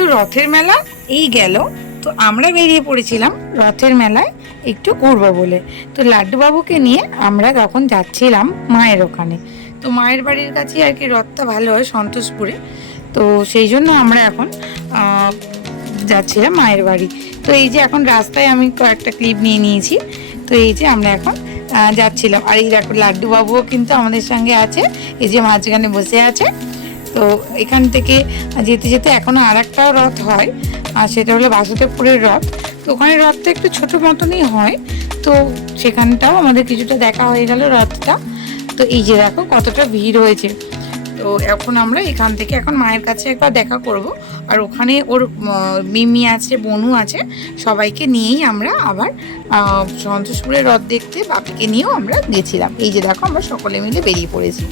তো রথের মেলা এই গেল, তো আমরা বেরিয়ে পড়েছিলাম রথের মেলায় একটু ঘুরবো বলে। তো লাড্ডুবাবুকে নিয়ে আমরা তখন যাচ্ছিলাম মায়ের ওখানে। তো মায়ের বাড়ির কাছে আর কি রথটা ভালো হয় সন্তোষপুরে। তো সেই জন্য আমরা এখন যাচ্ছিলাম মায়ের বাড়ি। তো এই যে এখন রাস্তায় আমি কয়েকটা ক্লিপ নিয়ে নিয়েছি। তো এই যে আমরা এখন যাচ্ছিলাম, আর এই দেখো লাড্ডুবাবুও কিন্তু আমাদের সঙ্গে আছে, এই যে মাঝখানে বসে আছে। তো এখান থেকে যেতে যেতে এখনও আর একটা রথ হয়, আর সেটা হলো বাসুদেবপুরের রথ। তো ওখানে রথটা একটু ছোটো মতনই হয়, তো সেখানটাও আমাদের কিছুটা দেখা হয়ে গেল রথটা। তো এই যে দেখো কতটা ভিড় হয়েছে। তো এখন আমরা এখান থেকে এখন মায়ের কাছে একবার দেখা করব, আর ওখানে ওর মিমি আছে, বনু আছে, সবাইকে নিয়েই আমরা আবার সন্তোষপুরের রথ দেখতে বাপিকে নিয়েও আমরা গেছিলাম। এই যে দেখো আমরা সকলে মিলে বেরিয়ে পড়েছি।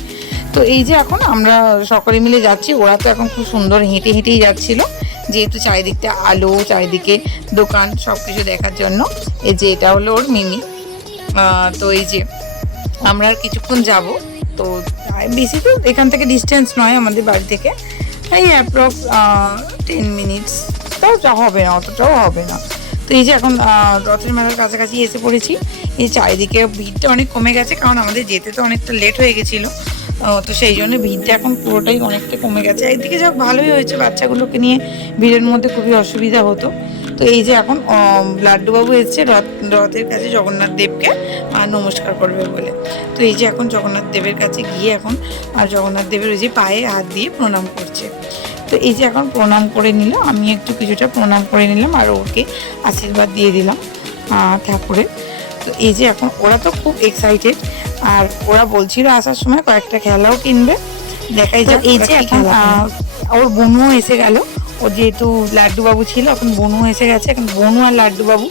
তো এই যে এখন আমরা সকলে মিলে যাচ্ছি, ওরা তো এখন খুব সুন্দর হেঁটে হেঁটেই যাচ্ছিল, যেহেতু চারিদিকটা আলো, চারিদিকে দোকান, সব কিছু দেখার জন্য। এই যে এটা হলো ওর মিমি। তো এই যে আমরা আর কিছুক্ষণ যাব। তো বেশি তো এখান থেকে ডিস্টেন্স নয় আমাদের বাড়ি থেকে, এই অ্যাপ্রক্স 10 মিনিটস, তাও যা হবে না, অতটাও হবে না। তো এই যে এখন রথের মেলার কাছাকাছি এসে পড়েছি। এই চারিদিকে ভিড়টা অনেক কমে গেছে, কারণ আমাদের যেতে তো অনেকটা লেট হয়ে গেছিলো। তো সেই জন্য ভিড়টা এখন পুরোটাই অনেকটা কমে গেছে। একদিকে যা ভালোই হয়েছে, বাচ্চাগুলোকে নিয়ে ভিড়ের মধ্যে খুবই অসুবিধা হতো। তো এই যে এখন লাড্ডুবাবু এসছে রথের কাছে জগন্নাথ দেবকে নমস্কার করবে বলে। তো এই যে এখন জগন্নাথ দেবের কাছে গিয়ে এখন জগন্নাথ দেবের ওই যে পায়ে হাত দিয়ে প্রণাম করছে। তো এই যে এখন প্রণাম করে নিল, আমি একটু কিছুটা প্রণাম করে নিলাম, আর ওকে আশীর্বাদ দিয়ে দিলাম ঠাকুরের। তো এই যে এখন ওরা তো খুব এক্সাইটেড, আর ওরা বলছিল আসার সময় কয়েকটা খেলাও কিনবে, দেখাই যাক। এই যে এখন ওর বনুও এসে গেল, ও যেহেতু লাড্ডুবাবু ছিল, এখন বনু এসে গেছে। এখন বনু আর লাড্ডুবাবু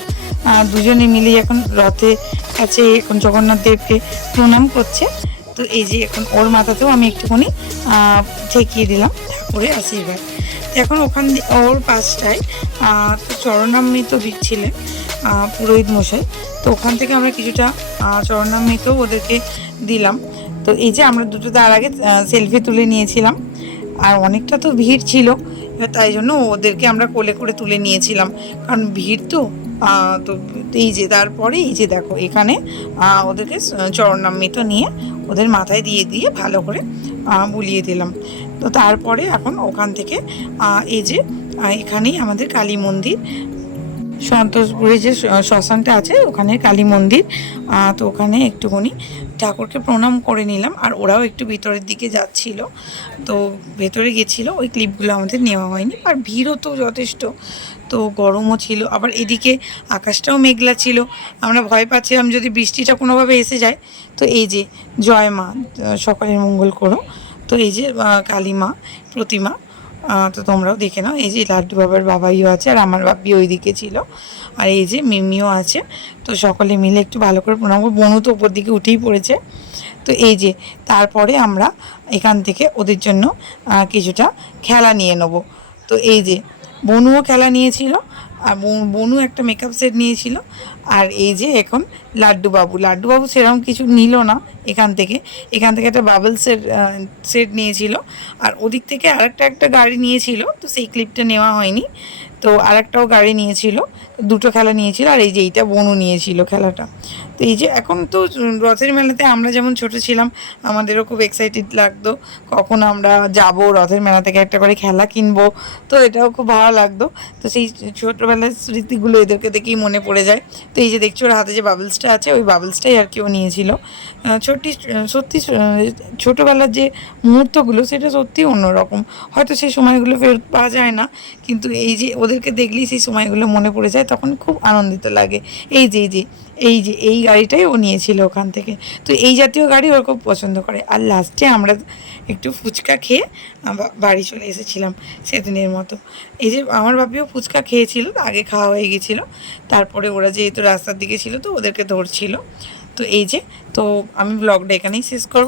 দুজনে মিলেই এখন রথে কাছে এখন জগন্নাথ দেবকে প্রণাম করছে। তো এই যে এখন ওর মাথাতেও আমি একটুখানি ঠেকিয়ে দিলাম ঠাকুরের আশীর্বাদ। এখন ওখান ওর পাশটায় চরণামৃত দিচ্ছিলেন পুরোহিত মশাই। তো ওখান থেকে আমরা কিছুটা চরণামৃত ওদেরকে দিলাম। তো এই যে আমরা দুটো তার আগে সেলফি তুলে নিয়েছিলাম, আর অনেকটা তো ভিড় ছিল, এবার তাই জন্য ওদেরকে আমরা কোলে করে তুলে নিয়েছিলাম, কারণ ভিড় তো। তো এই যে তারপরে এই যে দেখো এখানে ওদেরকে চরণামৃত নিয়ে ওদের মাথায় দিয়ে দিয়ে ভালো করে বুলিয়ে দিলাম। তো তারপরে এখন ওখান থেকে এই যে এখানেই আমাদের কালী মন্দির, সন্তোষপুরে যে শ্মশানটা আছে ওখানে কালী মন্দির। তো ওখানে একটুখানি ঠাকুরকে প্রণাম করে নিলাম, আর ওরাও একটু ভিতরের দিকে যাচ্ছিল, তো ভেতরে গেছিলো, ওই ক্লিপগুলো আমাদের নেওয়া হয়নি। আর ভিড়ও তো যথেষ্ট, তো গরমও ছিল, আবার এদিকে আকাশটাও মেঘলা ছিল, আমরা ভয় পাচ্ছিলাম যদি বৃষ্টিটা কোনোভাবে এসে যায়। তো এই যে জয় মা, সকলের মঙ্গল করো। তো এই যে কালী মা প্রতিমা, তো তোমরাও দেখে নাও। এই যে লাড্ডু বাবার বাবাইও আছে, আর আমার বাপি ওই দিকে ছিল, আর এই যে মিমিও আছে। তো সকলে মিলে একটু ভালো করে প্রণাম করবো, বনু তো ওপর দিকে উঠেই পড়েছে। তো এই যে তারপরে আমরা এখান থেকে ওদের জন্য কিছুটা খেলা নিয়ে নেব। তো এই যে বনুও খেলা নিয়েছিল, আর বনু একটা মেকআপ সেট নিয়েছিল। আর এই যে এখন লাড্ডুবাবু সেরকম কিছু নিল না এখান থেকে একটা বাবলসের সেট নিয়েছিল, আর ওদিক থেকে একটা গাড়ি নিয়েছিল, তো সেই ক্লিপটা নেওয়া হয়নি। তো আরেকটাও গাড়ি নিয়েছিল, দুটো খেলা নিয়েছিল, আর এই যে এইটা বনু নিয়েছিল খেলাটা। তো এই যে এখন তো রথের মেলাতে আমরা যেমন ছোটো ছিলাম, আমাদেরও খুব এক্সাইটেড লাগতো কখন আমরা যাব রথের মেলা থেকে একটা করে খেলা কিনবো। তো এটাও খুব ভালো লাগতো। তো সেই ছোটোবেলার স্মৃতিগুলো এদেরকে দেখেই মনে পড়ে যায়। তো এই যে দেখছো ওর হাতে যে বাবলসটা আছে, ওই বাবলসটাই আর কি ও নিয়েছিল। সত্যি ছোটোবেলার যে মুহূর্তগুলো সেটা সত্যি অন্যরকম, হয়তো সেই সময়গুলো ফেরত পাওয়া যায় না, কিন্তু এই যে ওদেরকে দেখলেই সেই সময়গুলো মনে পড়ে যায়, তখন খুব আনন্দিত লাগে। এই গাড়িটাই ও নিয়েছিল ওখান থেকে। তো এই জাতীয় গাড়ি ওর খুব পছন্দ করে। আর লাস্টে আমরা একটু ফুচকা খেয়ে বাড়ি চলে এসেছিলাম সেদিনের মতো। এই যে আমার বাপিও ফুচকা খেয়েছিল, আগে খাওয়া হয়ে গেছিলো, তারপরে ওরা যেহেতু রাস্তার দিকে ছিল তো ওদেরকে ধরছিল। তো এই যে, তো আমি ব্লগটা এখানেই শেষ করব।